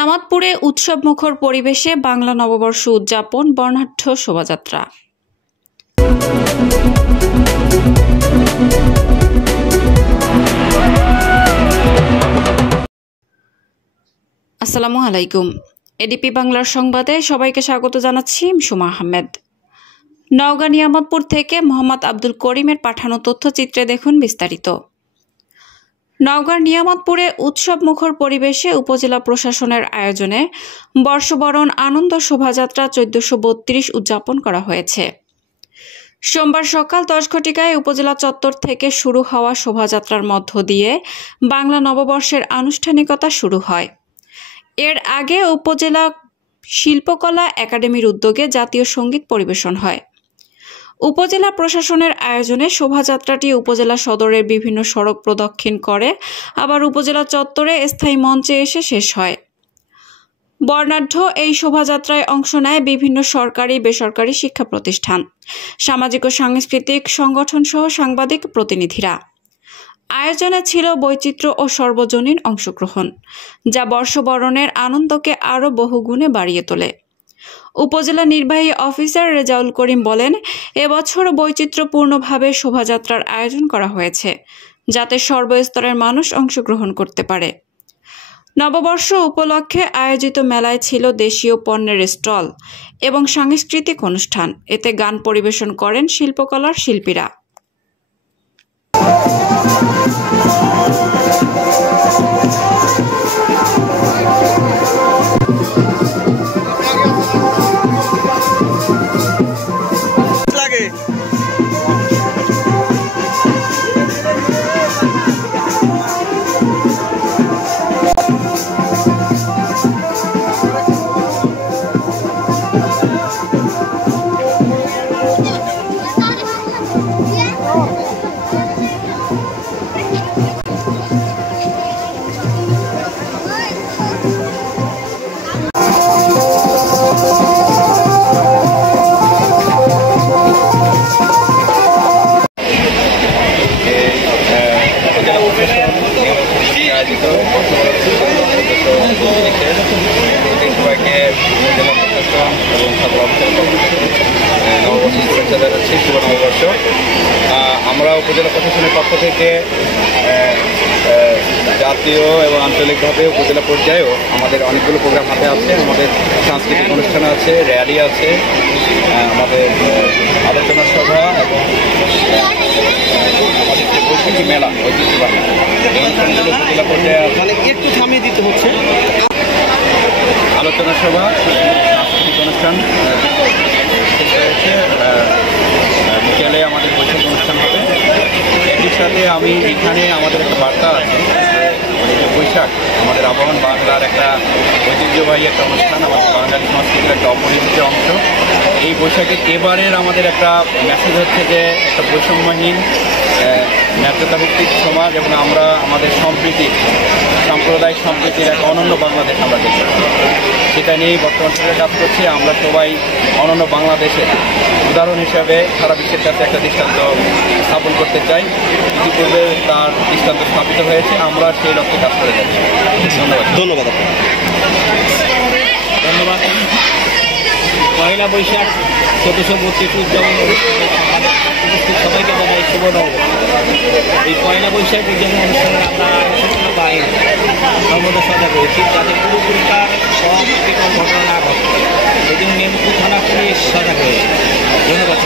নিয়ামতপুরে উৎসবমুখর পরিবেশে বাংলা নববর্ষ উদযাপন বর্ণাঢ্য শোভাযাত্রা। আসসালামু আলাইকুম। এডিপি বাংলার সংবাদে সবাইকে স্বাগত জানাচ্ছি সুমা আহমেদ। নওগাঁ নিয়ামতপুর থেকে মোহাম্মদ আব্দুল করিমের পাঠানো তথ্যচিত্রে দেখুন বিস্তারিত। নওগাঁর নিয়ামতপুরে উৎসবমুখর পরিবেশে উপজেলা প্রশাসনের আয়োজনে বর্ষবরণ আনন্দ শোভাযাত্রা 1432 উদযাপন করা হয়েছে। সোমবার সকাল 10 ঘটিকায় উপজেলা চত্বর থেকে শুরু হওয়া শোভাযাত্রার মধ্য দিয়ে বাংলা নববর্ষের আনুষ্ঠানিকতা শুরু হয়। এর আগে উপজেলা শিল্পকলা একাডেমির উদ্যোগে জাতীয় সঙ্গীত পরিবেশন হয়। উপজেলা প্রশাসনের আয়োজনে শোভাযাত্রাটি উপজেলা সদরের বিভিন্ন সড়ক প্রদক্ষিণ করে আবার উপজেলা চত্বরে স্থায়ী মঞ্চে এসে শেষ হয়। বর্ণাঢ্য এই শোভাযাত্রায় অংশ নেয় বিভিন্ন সরকারি বেসরকারি শিক্ষা প্রতিষ্ঠান, সামাজিক ও সাংস্কৃতিক সংগঠন সহ সাংবাদিক প্রতিনিধিরা। আয়োজনে ছিল বৈচিত্র্য ও সর্বজনীন অংশগ্রহণ, যা বর্ষবরণের আনন্দকে আরও বহুগুণে বাড়িয়ে তোলে। উপজেলা নির্বাহী অফিসার রেজাউল করিম বলেন, এবছর বৈচিত্র্যপূর্ণভাবে শোভাযাত্রার আয়োজন করা হয়েছে, যাতে সর্বস্তরের মানুষ অংশগ্রহণ করতে পারে। নববর্ষ উপলক্ষে আয়োজিত মেলায় ছিল দেশীয় পণ্যের স্টল এবং সাংস্কৃতিক অনুষ্ঠান। এতে গান পরিবেশন করেন শিল্পকলার শিল্পীরা। আমরা উপজেলা প্রশাসনের পক্ষ থেকে জাতীয় এবং আঞ্চলিকভাবে উপজেলা পর্যায়েও আমাদের অনেকগুলো প্রোগ্রাম হাতে আছে। আমাদের সাংস্কৃতিক অনুষ্ঠান আছে, র্যালি আছে, আমাদের আলোচনা সভা এবং আমাদের যে বৈশাখী মেলা ঐতিহ্যবাহী এই অনুষ্ঠানগুলো উপজেলা পর্যায়ে মানে একটু থামিয়ে দিতে হচ্ছে। আলোচনা সভা, সাংস্কৃতিক অনুষ্ঠান হচ্ছে, বিকেলে আমাদের বৈশাখ অনুষ্ঠান হবে। এটির সাথে আমি এখানে আমাদের একটা বার্তা আছে, বৈশাখ আমাদের আবহমান বাংলার একটা ঐতিহ্যবাহী একটা অনুষ্ঠান, আমাদের বাঙালি সংস্কৃতির একটা অপরিহার্য অংশ। এই বৈশাখে এবারের আমাদের একটা মেসেজ হচ্ছে যে একটা বৈষম্যহীন ন্যায্যতাভিত্তিক সমাজ এবং আমরা আমাদের সম্প্রীতি, সাম্প্রদায়িক সম্প্রীতির এক অনন্য বাংলাদেশ আমরা দেখি। সেটা নিয়েই বর্তমান সময়ে কাজ করছি। আমরা সবাই অনন্য বাংলাদেশের উদাহরণ হিসাবে সারা বিশ্বের কাছে একটা দৃষ্টান্ত স্থাপন করতে চাই। ইতিপূর্বে তার দৃষ্টান্ত স্থাপিত হয়েছে, আমরা সেই লক্ষ্যে কাজ করে যাচ্ছি। ধন্যবাদ। ধন্যবাদ। পয়লা বৈশাখ 1432 উদযাপন উপস্থিত সবাইকে জানাই শুভ নববর্ষ। এই পয়লা বৈশাখ উদযাপন অনুষ্ঠানে আমরা সর্বদা সজাগ রয়েছি, যাতে পুরোপুরিকার অপ্রীতিকর ঘটনা না ঘটে। এই জন্য নিয়ামতপুর থানা পুলিশ সজাগ রয়েছে। ধন্যবাদ।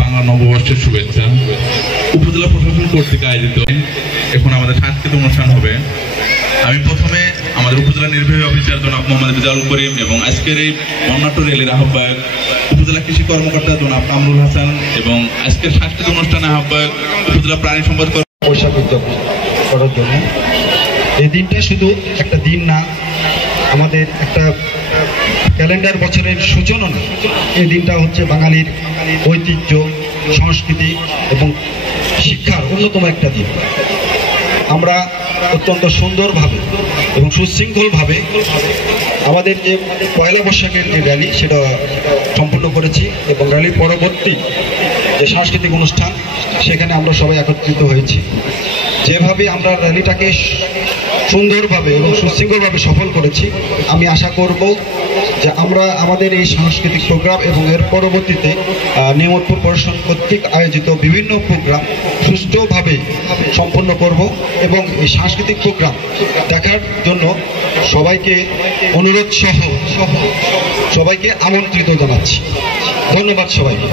বাংলা নববর্ষের শুভেচ্ছা। উপজেলা প্রশাসন কর্তৃক আয়োজিত এখন আমাদের সাংস্কৃতিক অনুষ্ঠান হবে। আমি প্রথমে আমাদের উপজেলা নির্বাহী অফিসার জনাব মোহাম্মদ রেজাউল করিম এবং আজকের এই বর্ণাঢ্য র্যালির আহ্বায়ক উপজেলা কৃষি কর্মকর্তা জনাব কামরুল হাসান এবং আজকের সাংস্কৃতিক অনুষ্ঠানে আহ্বায়ক উপজেলা প্রাণী সম্পদ বৈশাখ উদযাপন করার জন্য। এই দিনটা শুধু একটা দিন না, আমাদের একটা ক্যালেন্ডার বছরের সূচনা না। এই দিনটা হচ্ছে বাঙালির ঐতিহ্য, সংস্কৃতি এবং শিক্ষার অন্যতম একটা দিন। আমরা অত্যন্ত সুন্দরভাবে এবং সুশৃঙ্খলভাবে আমাদের যে পয়লা বৈশাখের যে র্যালি সেটা সম্পূর্ণ করেছি এবং র্যালির পরবর্তী যে সাংস্কৃতিক অনুষ্ঠান সেখানে আমরা সবাই একত্রিত হয়েছি। যেভাবে আমরা র্যালিটাকে সুন্দরভাবে এবং সুশৃঙ্খলভাবে সফল করেছি, আমি আশা করব যে আমরা আমাদের এই সাংস্কৃতিক প্রোগ্রাম এবং এর পরবর্তীতে নিয়ামতপুর প্রশাসন কর্তৃক আয়োজিত বিভিন্ন প্রোগ্রাম সুষ্ঠুভাবে সম্পন্ন করব এবং এই সাংস্কৃতিক প্রোগ্রাম দেখার জন্য সবাইকে অনুরোধ সহ সবাইকে আমন্ত্রিত জানাচ্ছি। ধন্যবাদ সবাইকে।